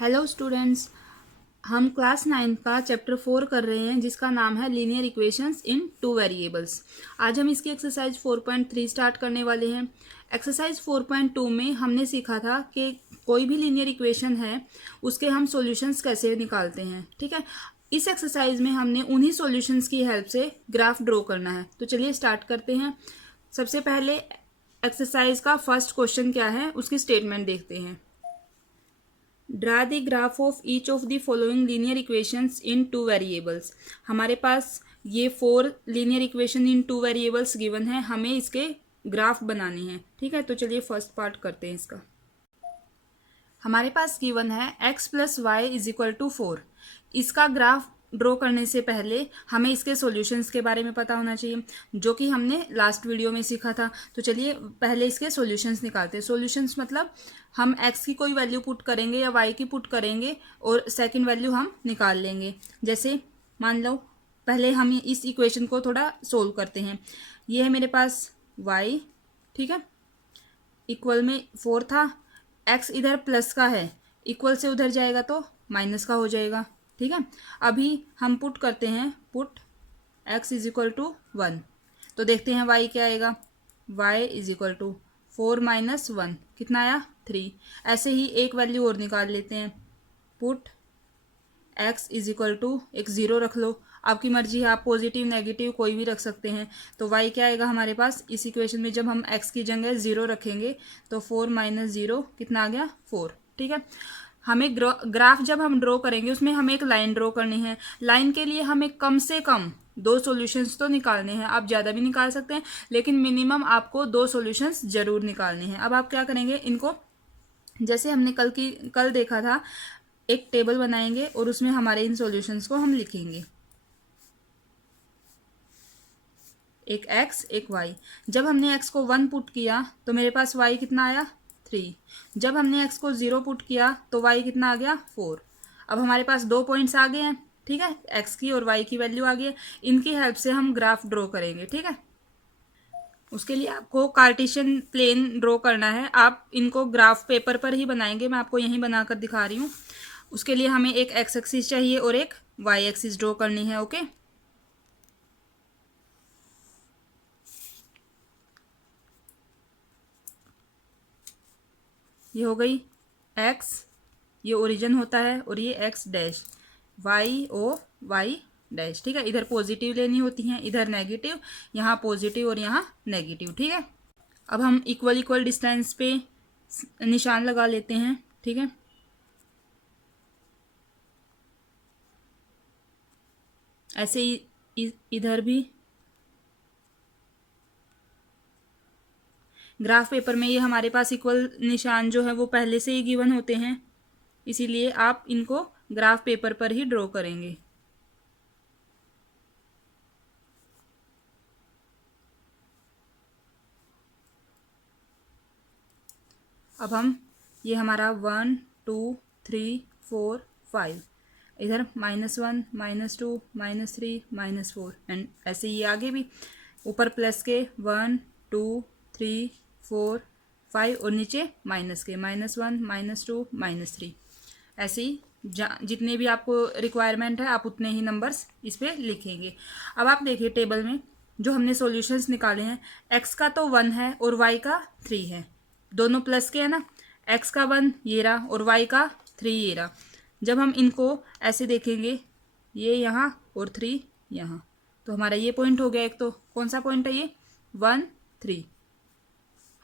Hello students, हम class 9 का chapter 4 कर रहे हैं जिसका नाम है लीनियर इक्वेशंस इन टू वेरिएबल्स। आज हम इसकी एक्सरसाइज 4.3 स्टार्ट करने वाले हैं। एक्सरसाइज 4.2 में हमने सीखा था कि कोई भी लीनियर इक्वेशन है उसके हम सॉल्यूशंस कैसे निकालते हैं। ठीक है, इस एक्सरसाइज में हमने उन्हीं सॉल्यूशंस की हेल्प से ग्राफ ड्रॉ करना है। तो चलिए स्टार्ट करते हैं। सबसे पहले एक्सरसाइज का फर्स्ट क्वेश्चन क्या है उसकी स्टेटमेंट देखते हैं। Draw the graph of each of the following linear equations in two variables. हमारे पास ये 4 linear equation in two variables given है, हमें इसके ग्राफ बनाने हैं। ठीक है, तो चलिए फर्स्ट पार्ट करते हैं इसका। हमारे पास गिवन है x plus y is equal to 4। इसका ग्राफ ड्रॉ करने से पहले हमें इसके सॉल्यूशंस के बारे में पता होना चाहिए, जो कि हमने लास्ट वीडियो में सीखा था। तो चलिए पहले इसके सॉल्यूशंस निकालते हैं। सॉल्यूशंस मतलब हम x की कोई वैल्यू पुट करेंगे या y की पुट करेंगे और सेकंड वैल्यू हम निकाल लेंगे। जैसे मान लो पहले हम इस इक्वेशन को थोड़ा सोल्व करते हैं। ये है मेरे पास y, ठीक है, इक्वल में 4 था। x इधर प्लस का है, इक्वल से उधर जाएगा तो माइनस का हो जाएगा। ठीक है, अभी हम पुट करते हैं, put x is equal to 1। तो देखते हैं y क्या आएगा। y is equal to 4 minus 1 कितना आया 3। ऐसे ही एक वैल्यू और निकाल लेते हैं, put x is equal to एक 0 रख लो, आपकी मर्जी है, आप पॉजिटिव नेगेटिव कोई भी रख सकते हैं। तो y क्या आएगा हमारे पास इस इक्वेशन में, जब हम x की जगह 0 रखेंगे तो 4 माइनस 0 कितना आ गया 4। ठीक है, हमें ग्राफ जब हम ड्रॉ करेंगे उसमें हमें एक लाइन ड्रॉ करनी है। लाइन के लिए हमें कम से कम 2 सॉल्यूशंस तो निकालने हैं। आप ज़्यादा भी निकाल सकते हैं, लेकिन मिनिमम आपको 2 सॉल्यूशंस जरूर निकालने हैं। अब आप क्या करेंगे, इनको जैसे हमने कल देखा था, एक टेबल बनाएंगे और उसमें हमारे इन सॉल्यूशंस को हम लिखेंगे, एक x एक y। जब हमने x को 1 पुट किया तो मेरे पास y कितना आया 3। जब हमने x को 0 पुट किया तो y कितना आ गया 4। अब हमारे पास 2 पॉइंट्स आ गए हैं। ठीक है, x की और y की वैल्यू आ गई है। इनकी हेल्प से हम ग्राफ ड्रॉ करेंगे। ठीक है, उसके लिए आपको कार्टेशियन प्लेन ड्रॉ करना है। आप इनको ग्राफ पेपर पर ही बनाएंगे, मैं आपको यहीं बनाकर दिखा रही हूँ। उसके लिए हमें एक x एक्सिस चाहिए और एक y एक्सिस ड्रॉ करनी है। ओके, ये हो गई x, ये ओरिजिन होता है, और ये x डैश, y ओ y डैश। ठीक है, इधर पॉजिटिव लेनी होती हैं, इधर नेगेटिव, यहाँ पॉजिटिव और यहाँ नेगेटिव। ठीक है, अब हम इक्वल इक्वल डिस्टेंस पे निशान लगा लेते हैं। ठीक है, ऐसे ही इधर भी ग्राफ पेपर में ये हमारे पास इक्वल निशान जो है वो पहले से ही गिवन होते हैं, इसीलिए आप इनको ग्राफ पेपर पर ही ड्रॉ करेंगे। अब हम ये हमारा 1 2 3 4 5, इधर -1 -2 -3 -4 एंड ऐसे ही आगे भी ऊपर प्लस के 1 2 3 4 5 और नीचे माइनस के -1 -2 -3। ऐसे ही जितने भी आपको रिक्वायरमेंट है आप उतने ही नंबर्स इस पर लिखेंगे। अब आप देखिए टेबल में जो हमने सॉल्यूशंस निकाले हैं, x का तो 1 है और y का 3 है, दोनों प्लस के है ना। x का 1 ये रहा और y का 3 ये रहा। जब हम इनको ऐसे देखेंगे, ये यहाँ और 3 यहाँ, तो हमारा ये पॉइंट हो गया एक। तो कौन सा पॉइंट है ये 1 3।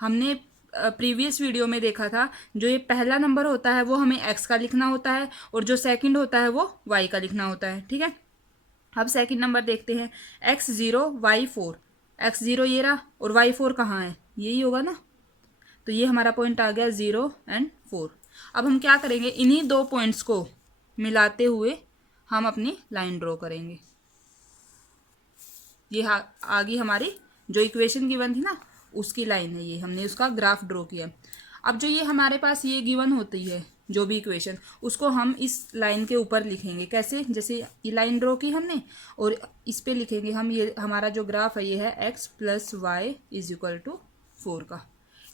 हमने प्रीवियस वीडियो में देखा था, जो ये पहला नंबर होता है वो हमें x का लिखना होता है और जो सेकंड होता है वो y का लिखना होता है। ठीक है, अब सेकंड नंबर देखते हैं, x0 y4। x0 ये रहा और y4 कहाँ है, यही होगा ना। तो ये हमारा पॉइंट आ गया 0 और 4। अब हम क्या करेंगे, इन्हीं 2 पॉइंट्स को मिलाते हुए हम अपनी लाइन ड्रॉ करेंगे। ये आगे हमारी जो इक्वेशन गिवन थी ना उसकी लाइन है, ये हमने उसका ग्राफ ड्रॉ किया। अब जो ये हमारे पास ये गिवन होती है जो भी इक्वेशन, उसको हम इस लाइन के ऊपर लिखेंगे। कैसे, जैसे ये लाइन ड्रॉ की हमने और इस पे लिखेंगे हम, ये हमारा जो ग्राफ है ये है x plus y is equal to 4 का।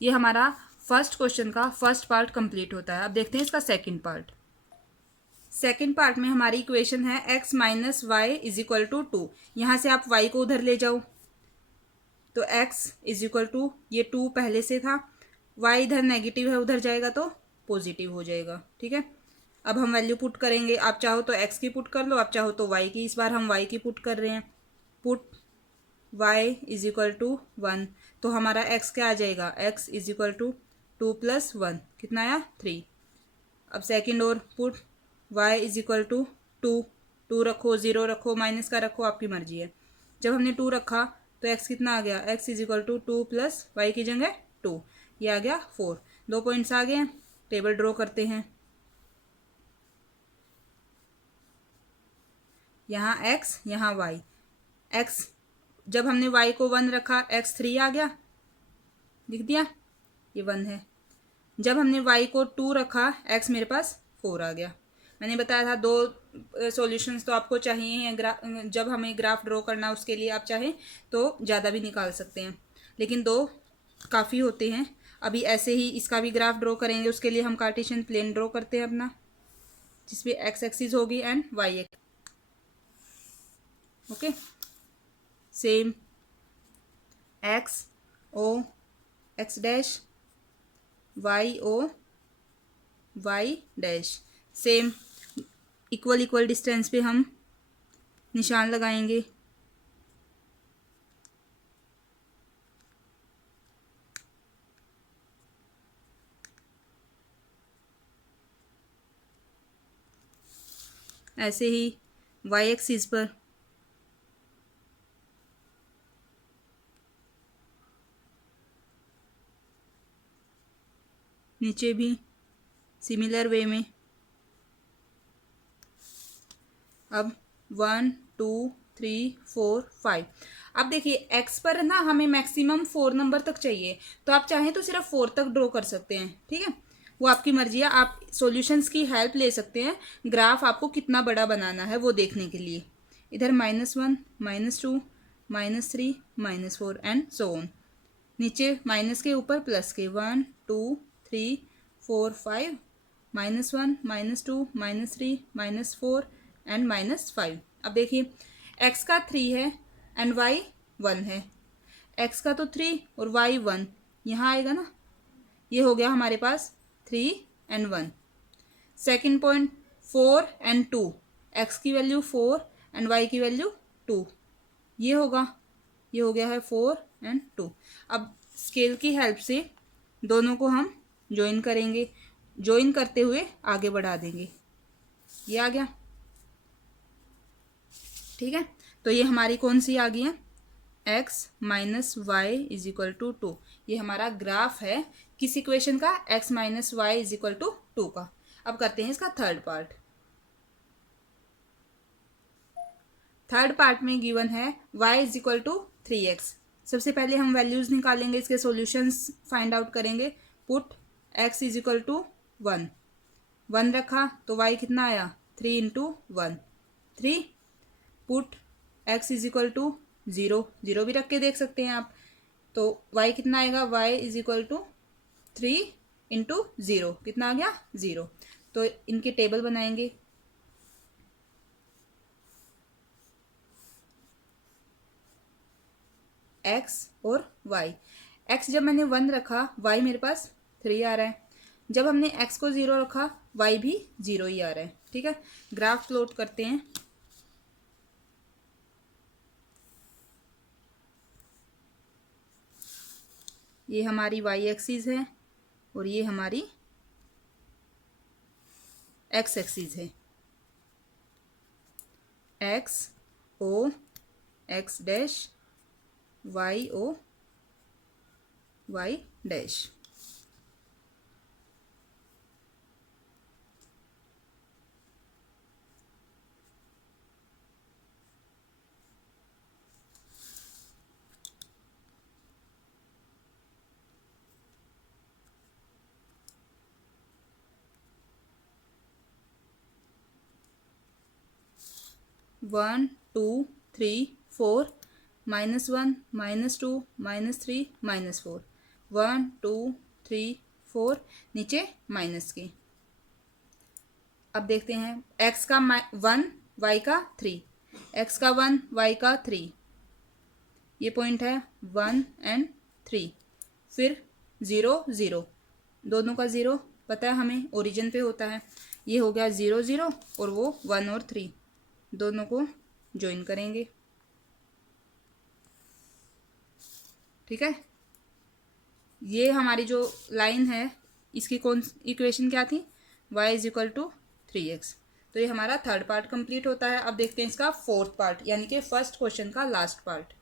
ये हमारा फर्स्ट क्वेश्चन का फर्स्ट पार्ट कंप्लीट होता है। अब देखते हैं इसका सेकंड पार्ट। सेकेंड पार्ट में हमारी इक्वेशन है x minus y is equal to 2। यहाँ से आप y को उधर ले जाओ तो x इज इक्वल टू, ये 2 पहले से था, y इधर नेगेटिव है उधर जाएगा तो पॉजिटिव हो जाएगा। ठीक है, अब हम वैल्यू पुट करेंगे। आप चाहो तो x की पुट कर लो, आप चाहो तो y की। इस बार हम y की पुट कर रहे हैं। Put y is equal to 1, तो हमारा x क्या आ जाएगा, x is equal to 2 plus 1, कितना आया 3। अब सेकेंड और put y is equal to 2, 2 रखो, 0 रखो, माइनस का रखो, आपकी मर्जी है। जब हमने 2 रखा तो x कितना आ गया, x is equal to 2 plus y की जगह 2, ये आ गया 4। 2 पॉइंट्स आ गए हैं। टेबल ड्रॉ करते हैं। यहाँ x, यहाँ y। x जब हमने y को 1 रखा, x 3 आ गया, लिख दिया, ये 1 है। जब हमने y को 2 रखा, x मेरे पास 4 आ गया। मैंने बताया था 2 सॉल्यूशंस तो आपको चाहिए हैं। जब हमें ग्राफ ड्रॉ करना है उसके लिए आप चाहें तो ज़्यादा भी निकाल सकते हैं, लेकिन 2 काफ़ी होते हैं। अभी ऐसे ही इसका भी ग्राफ ड्रॉ करेंगे, उसके लिए हम कार्टेशियन प्लेन ड्रॉ करते हैं अपना, जिसमें x एक्सिस होगी and y axis. Okay, same x o x dash, y o y dash, same equal equal distance पे हम निशान लगाएंगे। ऐसे ही y एक्सिस पर नीचे भी सिमिलर वे में। अब 1 2 3 4 5। अब देखिए x पर ना हमें मैक्सिमम 4 नंबर तक चाहिए, तो आप चाहें तो सिर्फ 4 तक ड्रॉ कर सकते हैं। ठीक है, वो आपकी मर्जी है। आप सॉल्यूशंस की हेल्प ले सकते हैं ग्राफ आपको कितना बड़ा बनाना है वो देखने के लिए। इधर -1 -2 -3 -4 एंड सो ऑन। नीचे माइनस के ऊपर प्लस के 1 2 3 4 5, -1 -2 -3 -4 एंड -5। अब देखिए x का 3 है एंड y 1 है। x का तो 3 और y 1 यहाँ आएगा ना, ये हो गया हमारे पास 3 and 1। Second point 4 and 2, x की वैल्यू 4 एंड y की वैल्यू 2, ये होगा, ये हो गया है 4 एंड 2। अब स्केल की हेल्प से दोनों को हम ज्वाइन करेंगे, ज्वाइन करते हुए आगे बढ़ा देंगे, ये आ गया। ठीक है, तो ये हमारी कौन सी आ गई है, x minus y is equal to 2। ये हमारा ग्राफ है किस इक्वेशन का, x minus y is equal to 2 का। अब करते हैं इसका थर्ड पार्ट। थर्ड पार्ट में गिवन है y is equal to 3x। सबसे पहले हम वैल्यूज निकालेंगे, इसके सॉल्यूशंस फाइंड आउट करेंगे। Put x is equal to 1, 1 रखा तो y कितना आया 3 into 1 3। Put x is equal to 0, 0 भी रख के देख सकते हैं आप। तो y कितना आएगा, y is equal to 3 into 0, कितना आ गया 0। तो इनके टेबल बनाएंगे। x और y, x जब मैंने 1 रखा y मेरे पास 3 आ रहा है। जब हमने x को 0 रखा y भी 0 ही आ रहा है। ठीक है, ग्राफ प्लॉट करते हैं। ये हमारी y एक्सिस है और ये हमारी x एक्सिस है। x o x dash, y o y dash. One two three four, -1 -2 -3 -4, 1 2 3 4, नीचे माइनस के। अब देखते हैं x का 1 y का 3, x का 1 y का 3, ये पॉइंट है 1 एंड 3, फिर 0 0, दोनों का 0 पता है हमें ओरिजिन पे होता है, ये हो गया 0 0 और वो 1 और 3 दोनों को ज्वाइन करेंगे। ठीक है, ये हमारी जो लाइन है इसकी कौन इक्वेशन क्या थी, y is equal to 3x। तो ये हमारा थर्ड पार्ट कंप्लीट होता है। अब देखते हैं इसका फोर्थ पार्ट, यानी कि फर्स्ट क्वेश्चन का लास्ट पार्ट।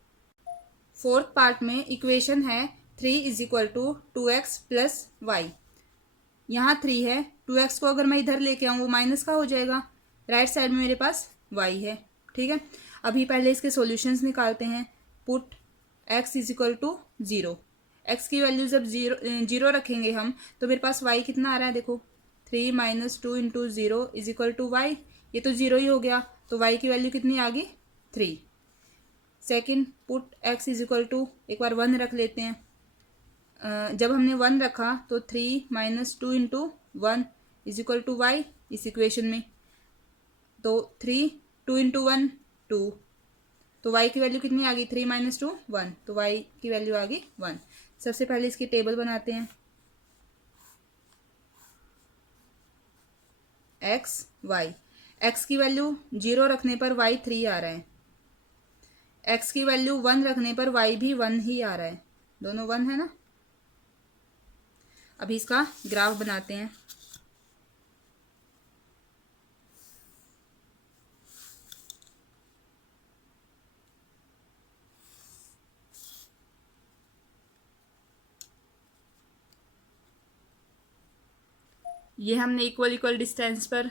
फोर्थ पार्ट में इक्वेशन है 3 is equal to 2x plus y. यहाँ 3 है, 2x को अगर मैं इधर लेके आऊँ वो माइनस का हो जाएगा, राइट साइड में मेरे पास y है। ठीक है, अभी पहले इसके सॉल्यूशंस निकालते हैं। Put x is equal to 0, x की वैल्यू जब जीरो रखेंगे हम तो मेरे पास y कितना आ रहा है, देखो 3 minus 2 into 0 is equal to y, ये तो 0 ही हो गया, तो y की वैल्यू कितनी आ गई 3। Second, put x is equal to, एक बार 1 रख लेते हैं, जब हमने 1 रखा तो 3 minus 2 into 1 is equal to y इस इक्वेशन में, तो 3 2 इंटू 1 2, तो y की वैल्यू कितनी आ गई 3 माइनस 2 1, तो y की वैल्यू आ गई 1। सबसे पहले इसकी टेबल बनाते हैं, x y, x की वैल्यू 0 रखने पर y 3 आ रहा है, x की वैल्यू 1 रखने पर y भी 1 ही आ रहा है, दोनों 1 है ना। अभी इसका ग्राफ बनाते हैं। ये हमने इक्वल इक्वल डिस्टेंस पर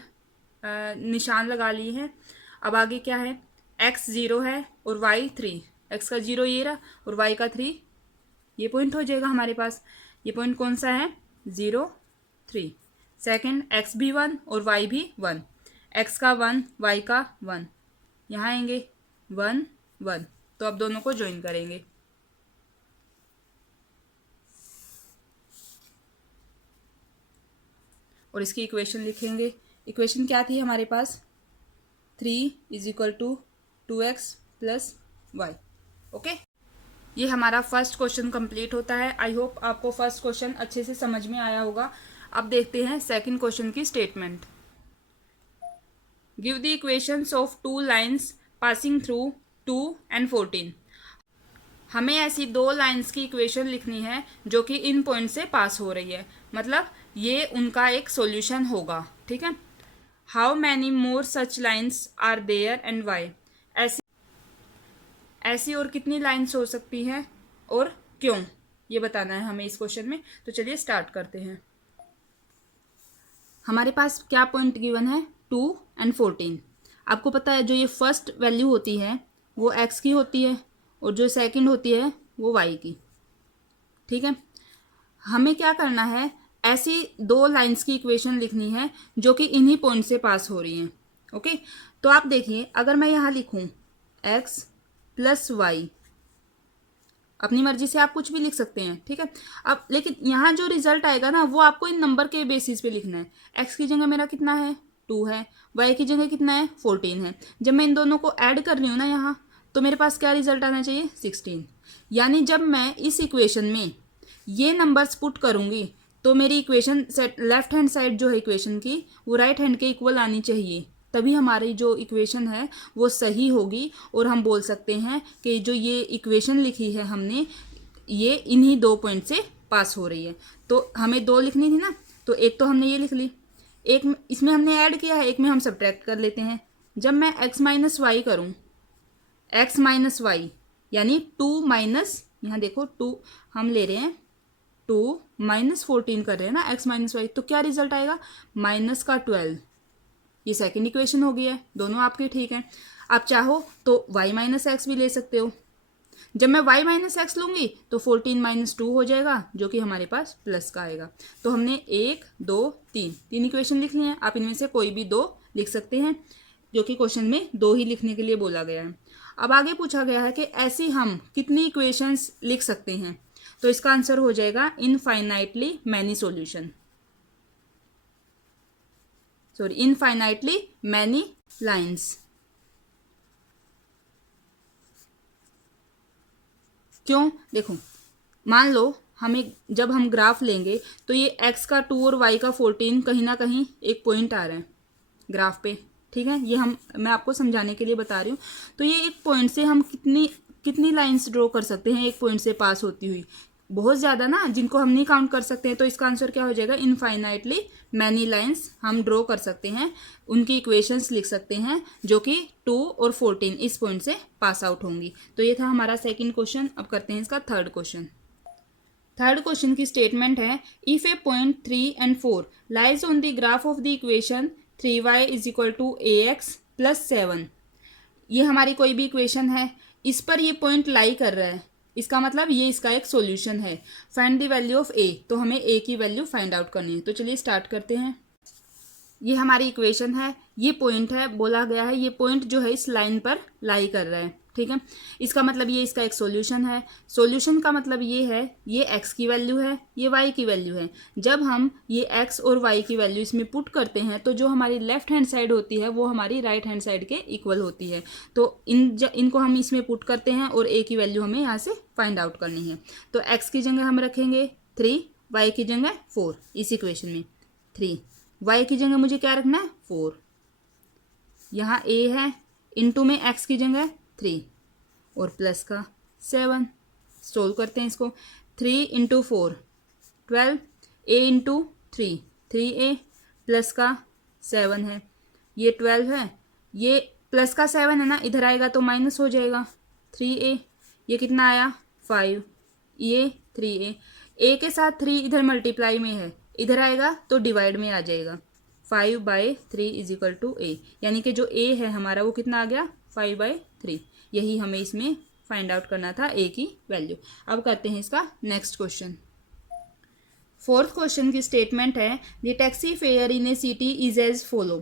निशान लगा लिए हैं। अब आगे क्या है, x 0 है और y 3, x का 0 ये रहा और y का 3, ये पॉइंट हो जाएगा हमारे पास। ये पॉइंट कौन सा है 0 3। सेकेंड, x भी 1 और y भी 1, x का 1 y का 1, यहाँ आएंगे 1 1, तो अब दोनों को ज्वाइन करेंगे। और इसकी इक्वेशन लिखेंगे। इक्वेशन क्या थी हमारे पास, 3 is equal to 2x plus y. Okay, ये हमारा फर्स्ट क्वेश्चन कंप्लीट होता है। आई होप आपको फर्स्ट क्वेश्चन अच्छे से समझ में आया होगा। अब देखते हैं सेकंड क्वेश्चन की statement. Give the equations of 2 lines passing through 2 and 14। हमें ऐसी 2 लाइन्स की इक्वेशन लिखनी है जो कि इन पॉइंट से पास हो रही है, मतलब ये उनका एक सॉल्यूशन होगा। ठीक है, how many more such lines are there and y, ऐसी और कितनी लाइन्स हो सकती हैं और क्यों, ये बताना है हमें इस क्वेश्चन में। तो चलिए स्टार्ट करते हैं। हमारे पास क्या पॉइंट गिवन है 2 and 14। आपको पता है जो ये फर्स्ट वैल्यू होती है वो x की होती है और जो सेकंड होती है वो y की। ठीक है, हमें क्या करना है, ऐसी 2 लाइन्स की इक्वेशन लिखनी है जो कि इन्हीं पॉइंट से पास हो रही हैं। ओके, तो आप देखिए, अगर मैं यहाँ लिखूँ x प्लस वाई, अपनी मर्जी से आप कुछ भी लिख सकते हैं। ठीक है, अब लेकिन यहाँ जो रिजल्ट आएगा ना वो आपको इन नंबर के बेसिस पे लिखना है। x की जगह मेरा कितना है 2 है, y की जगह कितना है 14 है। जब मैं इन दोनों को ऐड कर रही हूँ ना यहाँ, तो मेरे पास क्या रिजल्ट आना चाहिए 16। यानी जब मैं इस इक्वेशन में ये नंबर्स पुट करूँगी तो मेरी equation set left hand side जो है इक्वेशन की वो राइट हैंड के इक्वल आनी चाहिए, तभी हमारी जो इक्वेशन है वो सही होगी और हम बोल सकते हैं कि जो ये इक्वेशन लिखी है हमने ये इन्हीं 2 पॉइंट से पास हो रही है। तो हमें 2 लिखनी थी ना, तो एक तो हमने ये लिख ली, एक इसमें हमने ऐड किया है, एक में हम सब्ट्रैक्ट कर लेते हैं। जब मैं x माइनस वाई करूँ, x माइनस वाई यानी 2 माइनस, यहाँ देखो 2 हम ले रहे हैं, 2 माइनस 14 कर रहे हैं ना x माइनस वाई, तो क्या रिजल्ट आएगा माइनस का 12। ये सेकंड इक्वेशन हो गई है, दोनों आपके ठीक हैं। आप चाहो तो y माइनस एक्स भी ले सकते हो। जब मैं y माइनस एक्स लूँगी तो 14 माइनस 2 हो जाएगा जो कि हमारे पास प्लस का आएगा। तो हमने 1 2 3 इक्वेशन लिख ली हैं। आप इनमें से कोई भी 2 लिख सकते हैं, जो कि क्वेश्चन में 2 ही लिखने के लिए बोला गया है। अब आगे पूछा गया है कि ऐसी हम कितनी इक्वेशंस लिख सकते हैं, तो इसका आंसर हो जाएगा infinitely many solution. Infinitely many lines. क्यों? देखो, मान लो हमें जब हम ग्राफ लेंगे तो ये x का 2 और y का 14 कहीं ना कहीं एक पॉइंट आ रहा है ग्राफ पे, ठीक है। ये मैं आपको समझाने के लिए बता रही हूँ। तो ये एक पॉइंट से हम कितनी लाइंस ड्रॉ कर सकते हैं एक पॉइंट से पास होती हुई? बहुत ज़्यादा ना, जिनको हम नहीं काउंट कर सकते हैं। तो इसका आंसर क्या हो जाएगा? इनफाइनाइटली मैनी लाइंस हम ड्रॉ कर सकते हैं, उनकी इक्वेशंस लिख सकते हैं जो कि 2 और 14 इस पॉइंट से पास आउट होंगी। तो ये था हमारा सेकंड क्वेश्चन। अब करते हैं इसका थर्ड क्वेश्चन। थर्ड क्वेश्चन की स्टेटमेंट है, if A point 3 and 4 lies on the graph of the equation 3y = ax + 7। ये हमारी कोई भी इक्वेशन है, इस पर ये पॉइंट लाई कर रहा है, इसका मतलब ये इसका एक सॉल्यूशन है। Find the value of a, तो हमें a की वैल्यू फाइंड आउट करनी है। तो चलिए स्टार्ट करते हैं। ये हमारी इक्वेशन है, ये पॉइंट है, बोला गया है ये पॉइंट जो है इस लाइन पर लाई कर रहा है, ठीक है। इसका मतलब ये इसका एक सॉल्यूशन है। सॉल्यूशन का मतलब ये है, ये x की वैल्यू है, ये y की वैल्यू है। जब हम ये x और y की वैल्यू इसमें पुट करते हैं तो जो हमारी लेफ्ट हैंड साइड होती है वो हमारी राइट हैंड साइड के इक्वल होती है। तो इनको हम इसमें पुट करते हैं और a की वैल्यू हमें यहाँ से फाइंड आउट करनी है। तो x की जगह हम रखेंगे 3, y की जगह 4, इस इक्वेशन में 3, y की जगह मुझे क्या रखना है? 4। यहाँ a है, इनटू में x की जगह 3 और प्लस का 7। सोल्व करते हैं इसको। 3 × 4 12, a × 3 3a, प्लस का 7 है, ये 12 है, ये प्लस का 7 है ना, इधर आएगा तो माइनस हो जाएगा 3a। ये कितना आया? 5, ये 3a। a के साथ 3 इधर मल्टीप्लाई में है, इधर आएगा तो डिवाइड में आ जाएगा। 5/3 = a, यानी कि जो a है हमारा वो कितना आ गया? 5/3। यही हमें इसमें फाइंड आउट करना था a की वैल्यू। अब करते हैं इसका नेक्स्ट क्वेश्चन। फोर्थ क्वेश्चन की स्टेटमेंट है, the taxi fare in a city is as follow.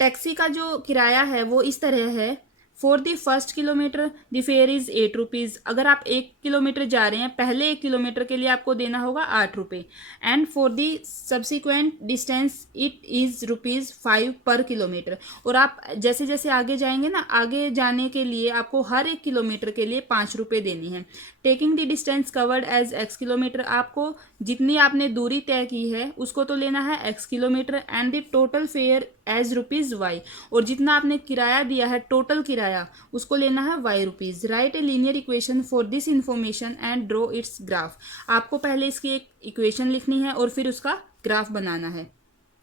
टैक्सी का जो किराया है वो इस तरह है, for the first kilometre the fare is 8 rupees. अगर आप 1 किलोमीटर जा रहे हैं, पहले 1 किलोमीटर के लिए आपको देना होगा 8 रुपये। And for the subsequent distance it is ₹5 पर किलोमीटर। और आप जैसे जैसे आगे जाएंगे ना, आगे जाने के लिए आपको हर 1 किलोमीटर के लिए 5 रुपये देनी है। Taking the distance covered as x kilometre, आपको जितनी आपने दूरी तय की है उसको तो लेना है x kilometre. And the total fare as ₹y, और जितना आपने किराया दिया है टोटल किराया उसको लेना है y rupees. Right a linear equation for this information and draw it's graph. आपको पहले इसकी एक इक्वेशन लिखनी है और फिर उसका ग्राफ बनाना है,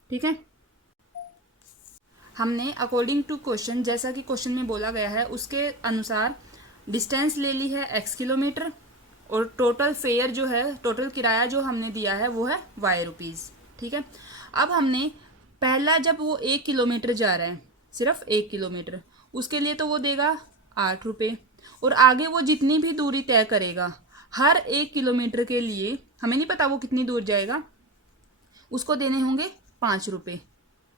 ठीक है। हमने अकॉर्डिंग टू क्वेश्चन, जैसा कि क्वेश्चन में बोला गया है उसके अनुसार डिस्टेंस ले ली है x किलोमीटर और टोटल फेयर जो है, टोटल किराया जो हमने दिया है वो है y रुपीज़, ठीक है। अब हमने पहला, जब वो 1 किलोमीटर जा रहा है, सिर्फ 1 किलोमीटर, उसके लिए तो वो देगा 8 रुपये। और आगे वो जितनी भी दूरी तय करेगा हर 1 किलोमीटर के लिए, हमें नहीं पता वो कितनी दूर जाएगा, उसको देने होंगे 5 रुपये,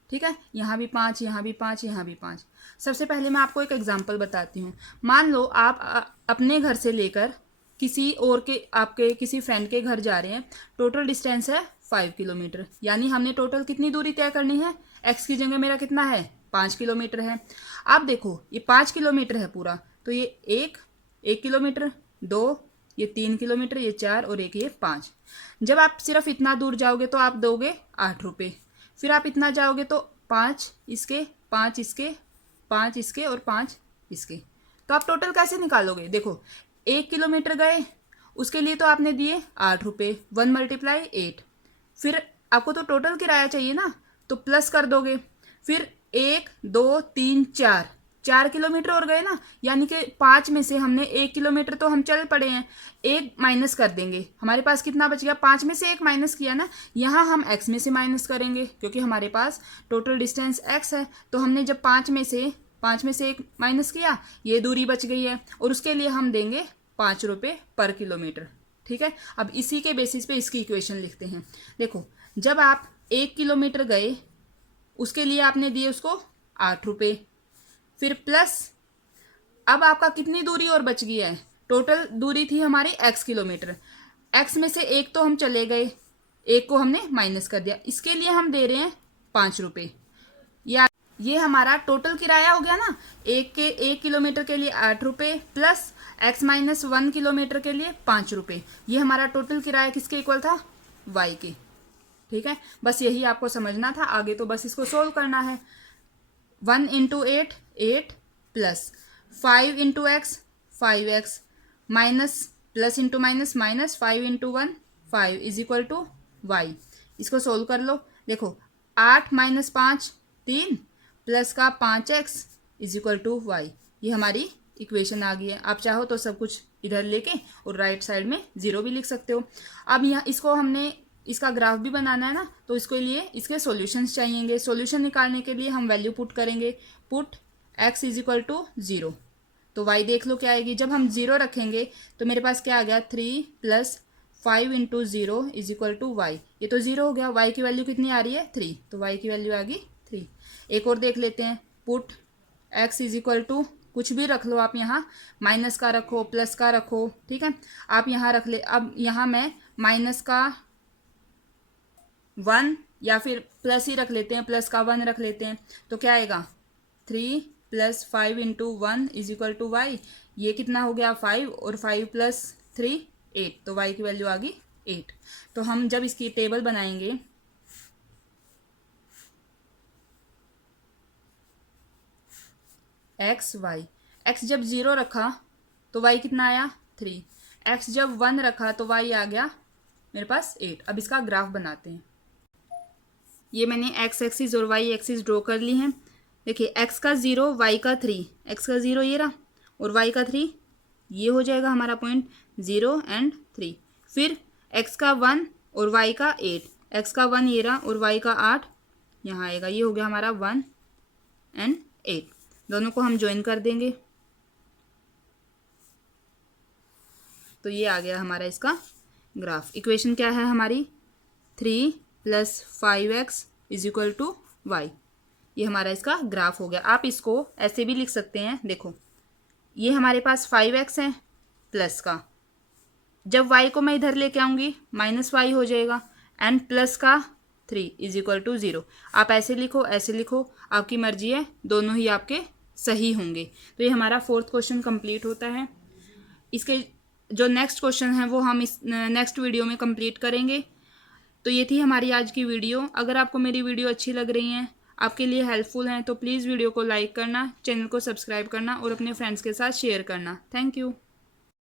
ठीक है। यहाँ भी 5, यहाँ भी 5, यहाँ भी 5। सबसे पहले मैं आपको एक एग्जांपल बताती हूँ। मान लो आप अपने घर से लेकर किसी और के, आपके किसी फ्रेंड के घर जा रहे हैं, टोटल डिस्टेंस है 5 किलोमीटर, यानी हमने टोटल कितनी दूरी तय करनी है? x की जगह मेरा कितना है? 5 किलोमीटर है। आप देखो ये 5 किलोमीटर है पूरा, तो ये 1 किलोमीटर, 2, ये 3 किलोमीटर, ये 4 और 1 ये 5। जब आप सिर्फ इतना दूर जाओगे तो आप दोगे 8 रुपये। फिर आप इतना जाओगे तो 5 इसके, 5 इसके, 5 इसके और 5 इसके। तो आप टोटल कैसे निकालोगे? देखो 1 किलोमीटर गए, उसके लिए तो आपने दिए 8 रुपये, 1 × 8। फिर आपको तो टोटल किराया चाहिए ना, तो प्लस कर दोगे। फिर 1, 2, 3, 4 किलोमीटर और गए ना, यानी कि 5 में से हमने 1 किलोमीटर तो हम चल पड़े हैं, 1 माइनस कर देंगे, हमारे पास कितना बच गया? 5 में से 1 माइनस किया ना, यहाँ हम x में से माइनस करेंगे क्योंकि हमारे पास टोटल डिस्टेंस x है। तो हमने जब 5 में से 1 माइनस किया, ये दूरी बच गई है और उसके लिए हम देंगे 5 रुपये पर किलोमीटर, ठीक है। अब इसी के बेसिस पे इसकी इक्वेशन लिखते हैं। देखो जब आप 1 किलोमीटर गए उसके लिए आपने दिए उसको 8 रुपये, फिर प्लस अब आपका कितनी दूरी और बच गई है? टोटल दूरी थी हमारी x किलोमीटर, x में से 1 तो हम चले गए, 1 को हमने माइनस कर दिया, इसके लिए हम दे रहे हैं 5 रुपये। ये हमारा टोटल किराया हो गया ना, 1 किलोमीटर के लिए 8 रुपये प्लस x-1 किलोमीटर के लिए 5 रुपये। ये हमारा टोटल किराया किसके इक्वल था? y के। ठीक है, बस यही आपको समझना था। आगे तो बस इसको सोल्व करना है। 1 into 8 8 plus 5 into x 5x minus plus into minus minus 5 into 1 5 is equal to y. इसको सोल्व कर लो। देखो 8 माइनस 5 3 प्लस का 5x is equal to y. ये हमारी इक्वेशन आ गई है। आप चाहो तो सब कुछ इधर लेके और राइट साइड में 0 भी लिख सकते हो। अब यहाँ इसको हमने इसका ग्राफ भी बनाना है ना, तो इसके लिए इसके सॉल्यूशंस चाहिएंगे। सॉल्यूशन निकालने के लिए हम वैल्यू पुट करेंगे। Put x is equal to 0, तो y देख लो क्या आएगी। जब हम 0 रखेंगे तो मेरे पास क्या आ गया 3 plus 5 into 0 is equal to y. ये तो 0 हो गया। y की वैल्यू कितनी आ रही है 3, तो y की वैल्यू आ गई 3। एक और देख लेते हैं। Put x is equal to कुछ भी रख लो आप, यहाँ माइनस का रखो प्लस का रखो, ठीक है। आप यहाँ रख ले। अब यहाँ मैं माइनस का 1 या फिर प्लस ही रख लेते हैं, प्लस का 1 रख लेते हैं। तो क्या आएगा 3 plus 5 into 1 is equal to y. ये कितना हो गया 5 और 5 प्लस 3 8, तो y की वैल्यू आ गई 8। तो हम जब इसकी टेबल बनाएंगे एक्स वाई, एक्स जब 0 रखा तो y कितना आया 3, एक्स जब 1 रखा तो y आ गया मेरे पास 8। अब इसका ग्राफ बनाते हैं। ये मैंने x एक्सिस और y एक्सिस ड्रॉ कर ली हैं। देखिए x का 0 y का 3, x का 0 ये रहा और y का 3 ये हो जाएगा हमारा पॉइंट 0 एंड 3। फिर x का 1 और y का 8, x का 1 ये रहा और y का 8 यहाँ आएगा। ये हो गया हमारा 1 एंड 8। दोनों को हम ज्वाइन कर देंगे तो ये आ गया हमारा इसका ग्राफ। इक्वेशन क्या है हमारी 3 plus 5x is equal to y. ये हमारा इसका ग्राफ हो गया। आप इसको ऐसे भी लिख सकते हैं। देखो ये हमारे पास 5x है प्लस का, जब y को मैं इधर लेके आऊँगी माइनस वाई हो जाएगा एंड प्लस का 3 इज इक्वल टू 0। आप ऐसे लिखो ऐसे लिखो, आपकी मर्जी है, दोनों ही आपके सही होंगे। तो ये हमारा 4th क्वेश्चन कंप्लीट होता है। इसके जो नेक्स्ट क्वेश्चन है वो हम इस नेक्स्ट वीडियो में कंप्लीट करेंगे। तो ये थी हमारी आज की वीडियो। अगर आपको मेरी वीडियो अच्छी लग रही है, आपके लिए हेल्पफुल हैं, तो प्लीज़ वीडियो को लाइक करना, चैनल को सब्सक्राइब करना और अपने फ्रेंड्स के साथ शेयर करना। Thank you.